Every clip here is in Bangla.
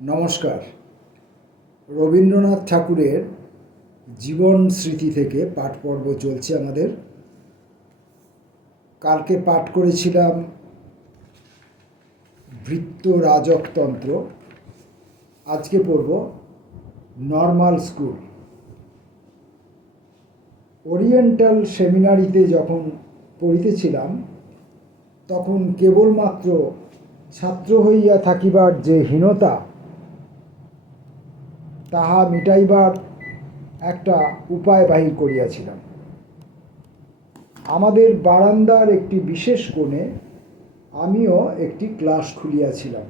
নমস্কার। রবীন্দ্রনাথ ঠাকুরের জীবন স্মৃতি থেকে পাঠ পর্ব চলছে আমাদের। কালকে পাঠ করেছিলাম ভৃত্য রাজকতন্ত্র। আজকে পড়ব নর্মাল স্কুল। ওরিয়েন্টাল সেমিনারিতে যখন পড়িতেছিলাম তখন কেবলমাত্র ছাত্র হইয়া থাকিবার যে হীনতা তাহা মিটাইবার একটা উপায় বাহির করিয়াছিলাম। আমাদের বারান্দার একটি বিশেষ কোণে আমিও একটি ক্লাস খুলিয়াছিলাম।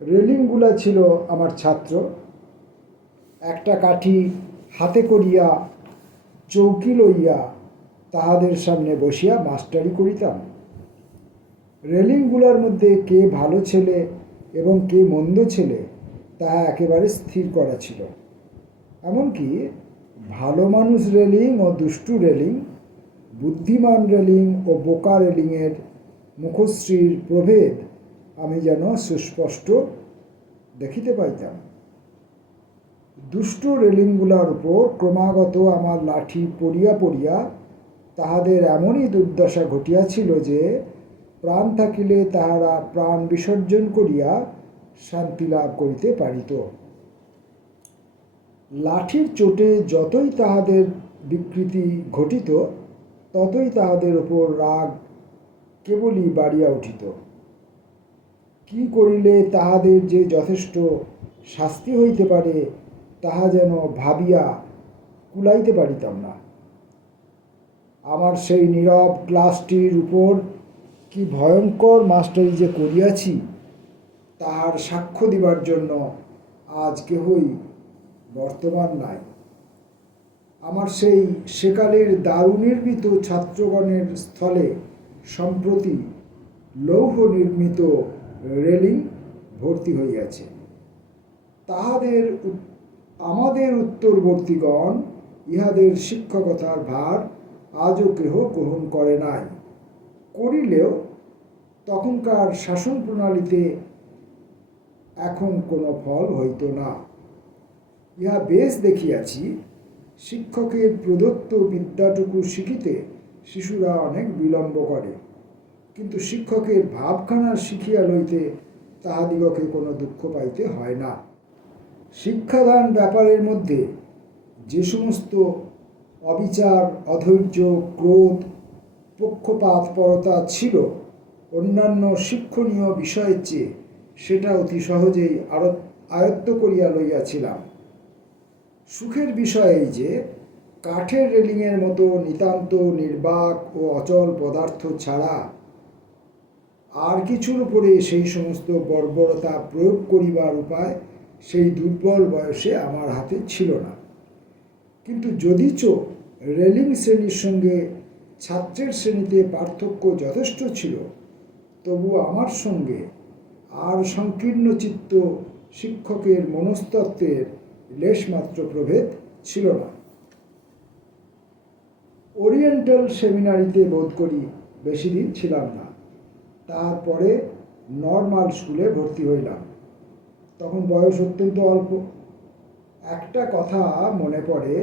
রেলিংগুলা ছিল আমার ছাত্র। একটা কাঠি হাতে করিয়া চৌকি লইয়া তাহাদের সামনে বসিয়া মাস্টারি করিতাম। রেলিংগুলার মধ্যে কে ভালো ছেলে এবং কে মন্দ ছেলে তাহা একেবারে স্থির করা ছিল। এমনকি ভালো মানুষ রেলিং ও দুষ্টু রেলিং, বুদ্ধিমান রেলিং ও বোকা রেলিংয়ের মুখশ্রীর প্রভেদ আমি যেন সুস্পষ্ট দেখিতে পাইতাম। দুষ্ট রেলিংগুলার উপর ক্রমাগত আমার লাঠি পড়িয়া পড়িয়া তাহাদের এমনই দুর্দশা ঘটিয়াছিল যে প্রাণ থাকিলে তাহারা প্রাণ বিসর্জন করিয়া শান্তি লাভ করিতে পারিত। লাঠির চোটে যতই তাহাদের বিকৃতি ঘটিত ততই তাহাদের উপর রাগ কেবলই বাড়িয়া উঠিত। কি করিলে তাহাদের যে যথেষ্ট শাস্তি হইতে পারে তাহা যেন ভাবিয়া কুলাইতে পারিতাম না। আমার সেই নীরব ক্লাসটির উপর কি ভয়ঙ্কর মাস্টারি যে করিয়াছি তাহার সাক্ষ্য দিবার জন্য আজ কেহই বর্তমান নাই। আমার সেই সেকালের দারুনির্মিত ছাত্রগণের স্থলে সম্প্রতি লৌহ নির্মিত রেলিং ভর্তি হইয়াছে। আমাদের উত্তরবর্তীগণ ইহাদের শিক্ষকতার ভার আজও কেহ গ্রহণ করে নাই। করিলেও তখনকার শাসন প্রণালীতে এখন কোনো ফল হইত না। ইহা বেশ দেখিয়াছি, শিক্ষকের প্রদত্ত বিদ্যাটুকু শিখিতে শিশুরা অনেক বিলম্ব করে, কিন্তু শিক্ষকের ভাবখানা শিখিয়া লইতে তাহাদিগকে কোনো দুঃখ পাইতে হয় না। শিক্ষাদান ব্যাপারের মধ্যে যে সমস্ত অবিচার, অধৈর্য, ক্রোধ, পক্ষপাতপরতা ছিল অন্যান্য শিক্ষণীয় বিষয়ের চেয়ে, সেটা অতি সহজেই আয়ত্ত করিয়া লইয়াছিলাম। সুখের বিষয় এই যে কাঠের রেলিংয়ের মতো নিতান্ত নির্বাক ও অচল পদার্থ ছাড়া আর কিছুর উপরে সেই সমস্ত বর্বরতা প্রয়োগ করিবার উপায় সেই দুর্বল বয়সে আমার হাতে ছিল না। কিন্তু যদিচ রেলিং শ্রেণীর সঙ্গে ছাত্রের শ্রেণীতে পার্থক্য যথেষ্ট ছিল, তবু আমার সঙ্গে আর সংকীর্ণচিত্ত শিক্ষকের মনস্তত্ত্বের লেশমাত্র প্রভেদ ছিল না। ওরিয়েন্টাল সেমিনারিতে বোধ করি বেশি দিন ছিলাম না। তারপরে নর্মাল স্কুলে ভর্তি হইলাম। তখন বয়স অত্যন্ত অল্প। একটা কথা মনে পড়ে,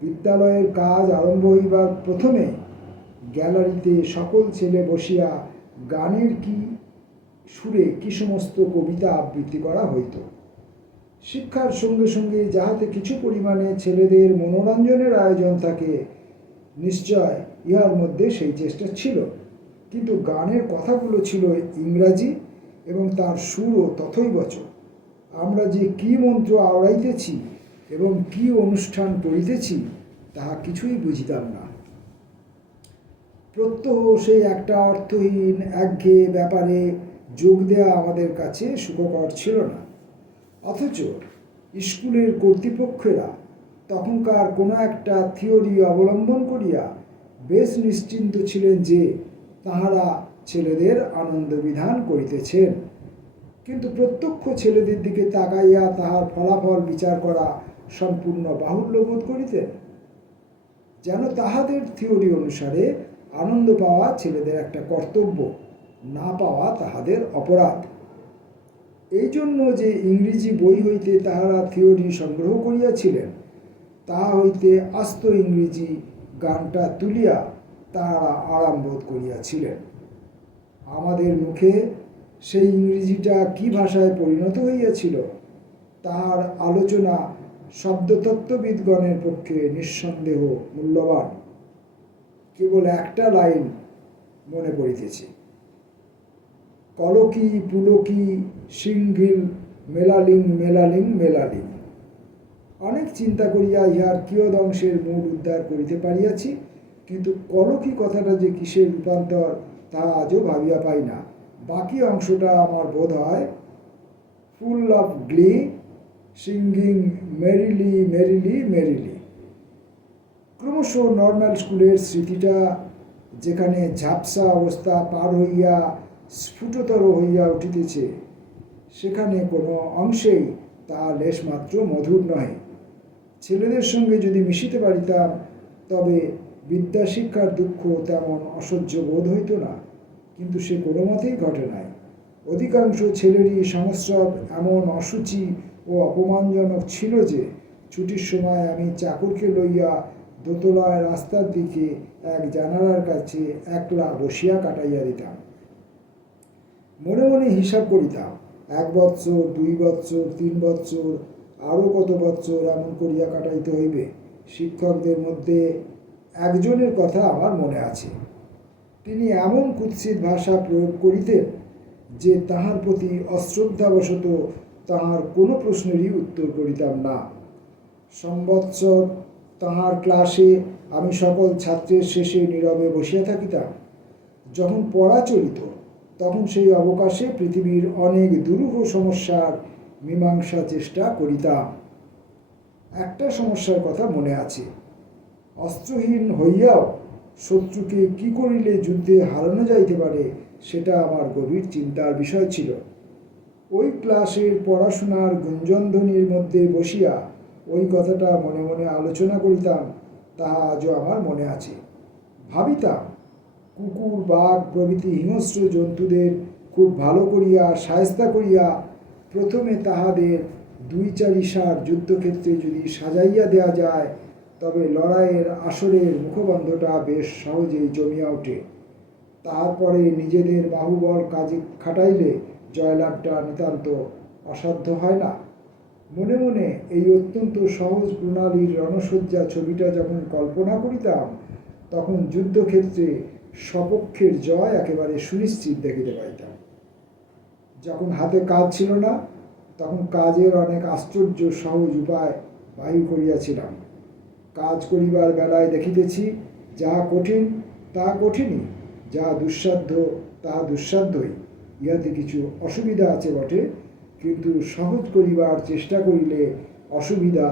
বিদ্যালয়ের কাজ আরম্ভ হইবার প্রথমে গ্যালারিতে সকল ছেলে বসিয়া গানের কি সুরে কি সমস্ত কবিতা আবৃত্তি করা হইত। শিক্ষার সঙ্গে সঙ্গে যাহাতে কিছু পরিমাণে ছেলেদের মনোরঞ্জনের আয়োজন থাকে, নিশ্চয় ইহার মধ্যে সেই চেষ্টা ছিল। কিন্তু গানের কথাগুলো ছিল ইংরাজি এবং তার সুরও তথৈবচ। আমরা যে কি মন্ত্র আওড়াইতেছি এবং কি অনুষ্ঠান করিতেছি তাহা কিছুই বুঝিতাম না। প্রত্যহ সেই একটা অর্থহীন একঘেয়ে ব্যাপারে যোগ দেওয়া আমাদের কাছে সুখকর ছিল না। অথচ স্কুলের কর্তৃপক্ষেরা তখনকার কোনো একটা থিওরি অবলম্বন করিয়া বেশ নিশ্চিন্ত ছিলেন যে তাহারা ছেলেদের আনন্দ বিধান করিতেছেন। কিন্তু প্রত্যক্ষ ছেলেদের দিকে তাকাইয়া তাহার ফলাফল বিচার করা সম্পূর্ণ বাহুল্যবোধ করিতেন। যেন তাহাদের থিওরি অনুসারে আনন্দ পাওয়া ছেলেদের একটা কর্তব্য, না পাওয়া তাহাদের অপরাধ। এই জন্য যে ইংরেজি বই হইতে তাহারা থিওরি সংগ্রহ করিয়াছিলেন, তাহা হইতে আস্ত ইংরেজি গানটা তুলিয়া তাহারা আরাম বোধ করিয়াছিলেন। আমাদের মুখে সেই ইংরেজিটা কি ভাষায় পরিণত হইয়াছিল, তাহার আলোচনা শব্দতত্ত্ববিদগণের পক্ষে নিঃসন্দেহ মূল্যবান। কেবল একটা লাইন মনে পড়িতেছে, কলকি পুলকি সিংভিল মেলালিং মেলালিং মেলালিং। অনেক চিন্তা করিয়া ইহার কিয়দংশের মূল উদ্ধার করিতে পারিয়াছি, কিন্তু কলকি কথাটা যে কিসের রূপান্তর তাহা আজও ভাবিয়া পাই না। বাকি অংশটা আমার বোধ হয় full of glee singing merrily merrily merrily. ক্রমশ নর্মাল স্কুলের স্মৃতিটা যেখানে ঝাপসা অবস্থা পার হইয়া স্ফুটতর হইয়া উঠিতেছে, সেখানে কোনো অংশেই তা লেশমাত্র মধুর নহে। ছেলেদের সঙ্গে যদি মিশিতে পারিতাম, তবে বিদ্যাশিক্ষার দুঃখ তেমন অসহ্য বোধ হইত না, কিন্তু সে কোনো মতেই ঘটে নাই। অধিকাংশ ছেলেরই সংস্রব এমন অসুচি ও অপমানজনক ছিল যে ছুটির সময় আমি চাকরকে লইয়া দোতলায় রাস্তার দিকে এক জানালার কাছে একলা বসিয়া কাটাইয়া দিতাম। মনে মনে হিসাব করিতাম, 1 বৎসর, 2 বৎসর, 3 বৎসর, আরও কত বৎসর এমন করিয়া কাটাইতে হইবে। শিক্ষকদের মধ্যে একজনের কথা আমার মনে আছে। তিনি এমন কুৎসিত ভাষা প্রয়োগ করিতেন যে তাহার প্রতি অশ্রদ্ধাবশত তাহার কোনো প্রশ্নেরই উত্তর করিতাম না। সম্বৎসর তাহার ক্লাসে আমি সকল ছাত্রের শেষে নীরবে বসিয়া থাকিতাম। যখন পড়া চলিত, তখন সেই অবকাশে পৃথিবীর অনেক দুরূহ সমস্যার মীমাংসা চেষ্টা করিতাম। একটা সমস্যার কথা মনে আছে, অস্ত্রহীন হইয়াও শত্রুকে কি করিলে যুদ্ধে হারানো যাইতে পারে, সেটা আমার গভীর চিন্তার বিষয় ছিল। ওই ক্লাসের পড়াশোনার গুঞ্জনধ্বনির মধ্যে বসিয়া ওই কথাটা মনে মনে আলোচনা করিতাম, তাহা আজও আমার মনে আছে। ভাবিতাম, কুকুর বাঘ প্রভৃতি হিংস্র জন্তুদের খুব ভালো করিয়া শায়েস্তা করিয়া প্রথমে তাহাদের 2-4 ইশার যুদ্ধক্ষেত্রে যদি সাজাইয়া দেয়া যায়, তবে লড়াইয়ের আসরের মুখবন্ধটা বেশ সহজেই জমিয়া ওঠে। তারপরে নিজেদের বাহুবল কাজে খাটাইলে জয়লাভটা নিতান্ত অসাধ্য হয় না। মনে মনে এই অত্যন্ত সহজ প্রণালীর রণসজ্জা ছবিটা যখন কল্পনা করিতাম, তখন যুদ্ধক্ষেত্রে স্বপক্ষের জয় একেবারে সুনিশ্চিত দেখিতে পাইতাম। যখন হাতে কাজ ছিল না, তখন কাজের অনেক আশ্চর্য সহজ উপায় বাহির করিয়াছিলাম। কাজ করিবার বেলায় দেখিতেছি, যা কঠিন তা কঠিনই, যা দুঃসাধ্য তা দুঃসাধ্যই। ইহাতে কিছু অসুবিধা আছে বটে, কিন্তু সহজ করিবার চেষ্টা করিলে অসুবিধা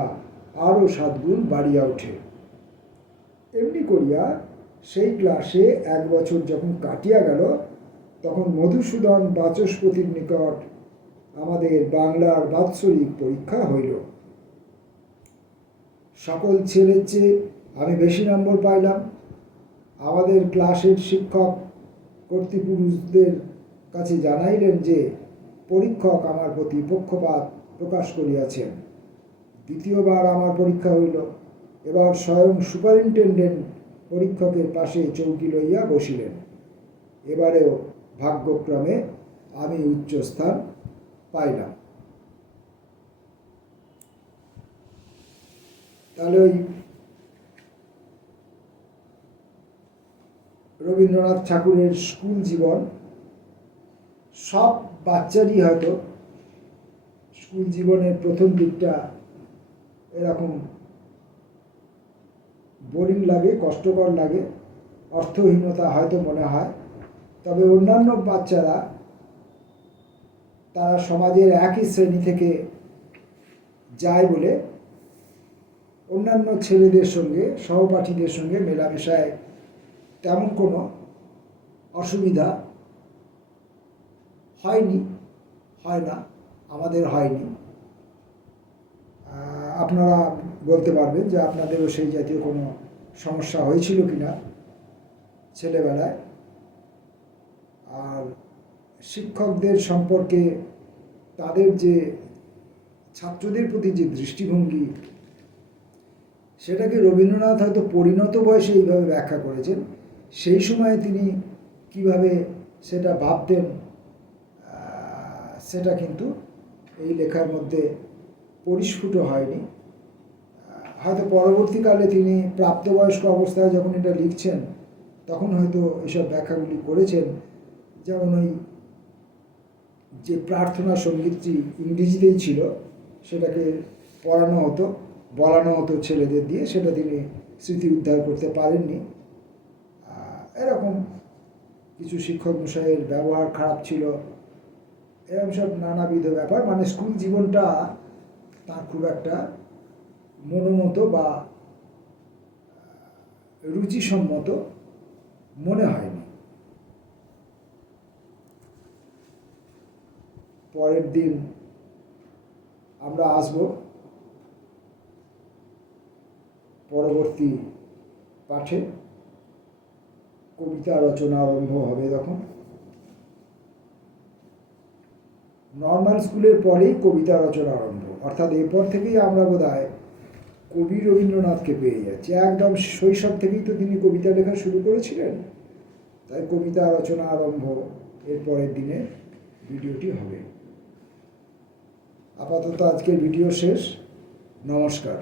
আরও 7 গুণ বাড়িয়া ওঠে। এমনি করিয়া সেই ক্লাসে 1 বছর যখন কাটিয়া গেল, তখন মধুসূদন বাচস্পতির নিকট আমাদের বাংলার বাৎসরিক পরীক্ষা হইল। সকল ছেলের চেয়ে আমি বেশি নম্বর পাইলাম। আমাদের ক্লাসের শিক্ষক কর্তৃপুরুষদের কাছে জানাইলেন যে পরীক্ষক আমার প্রতি পক্ষপাত প্রকাশ করিয়াছেন। দ্বিতীয়বার আমার পরীক্ষা হইল। এবার স্বয়ং সুপারিনটেন্ডেন্ট পরীক্ষকের পাশে চৌকি লইয়া বসিলেন। এবারেও ভাগ্যক্রমে আমি উচ্চস্থান পাইলাম। তাহলে ওই রবীন্দ্রনাথ ঠাকুরের স্কুল জীবন, সব বাচ্চারই হয়তো স্কুল জীবনের প্রথম দিকটা এরকম বোরিং লাগে, কষ্টকর লাগে, অর্থহীনতা হয়তো মনে হয়। তবে অন্যান্য বাচ্চারা, তারা সমাজের একই শ্রেণী থেকে যায় বলে অন্যান্য ছেলেদের সঙ্গে, সহপাঠীদের সঙ্গে মেলামেশায় তেমন কোনো অসুবিধা হয়নি, হয় না, আমাদের হয়নি। আপনারা বলতে পারবেন যে আপনাদেরও সেই জাতীয় কোনো সমস্যা হয়েছিল কিনা ছেলেবেলায়। আর শিক্ষকদের সম্পর্কে তাদের যে ছাত্রদের প্রতি যে দৃষ্টিভঙ্গি, সেটাকে রবীন্দ্রনাথ হয়তো পরিণত বয়সে এইভাবে ব্যাখ্যা করেছেন। সেই সময়ে তিনি কিভাবে সেটা ভাবতেন সেটা কিন্তু এই লেখার মধ্যে পরিস্ফুট হয়নি। হয়তো পরবর্তীকালে তিনি প্রাপ্তবয়স্ক অবস্থায় যখন এটা লিখছেন তখন হয়তো এসব ব্যাখ্যাগুলি করেছেন। যেমন ওই যে প্রার্থনা সঙ্গীতটি ইংরেজিতেই ছিল, সেটাকে পড়ানো হতো, বলানো হতো ছেলেদের দিয়ে, সেটা তিনি স্মৃতি উদ্ধার করতে পারেননি। এরকম কিছু শিক্ষক মশাইয়ের ব্যবহার খারাপ ছিল, এরকম সব নানাবিধ ব্যাপার। মানে স্কুল জীবনটা তার খুব একটা মনোমতো বা রুচিসম্মত মনে হয়নি। পরের দিন আমরা আসব, পরবর্তী পাঠে কবিতা রচনা আরম্ভ হবে। তখন নর্মাল স্কুলের পরেই কবিতা রচনা আরম্ভ, অর্থাৎ এরপর থেকেই আমরা বোধহয় কবি রবীন্দ্রনাথকে পেয়ে যাচ্ছি। একদম শৈশব থেকেই তো তিনি কবিতা লেখা শুরু করেছিলেন, তাই কবিতা রচনা আরম্ভ এর পরের দিনে ভিডিওটি হবে। আপাতত আজকের ভিডিও শেষ। নমস্কার।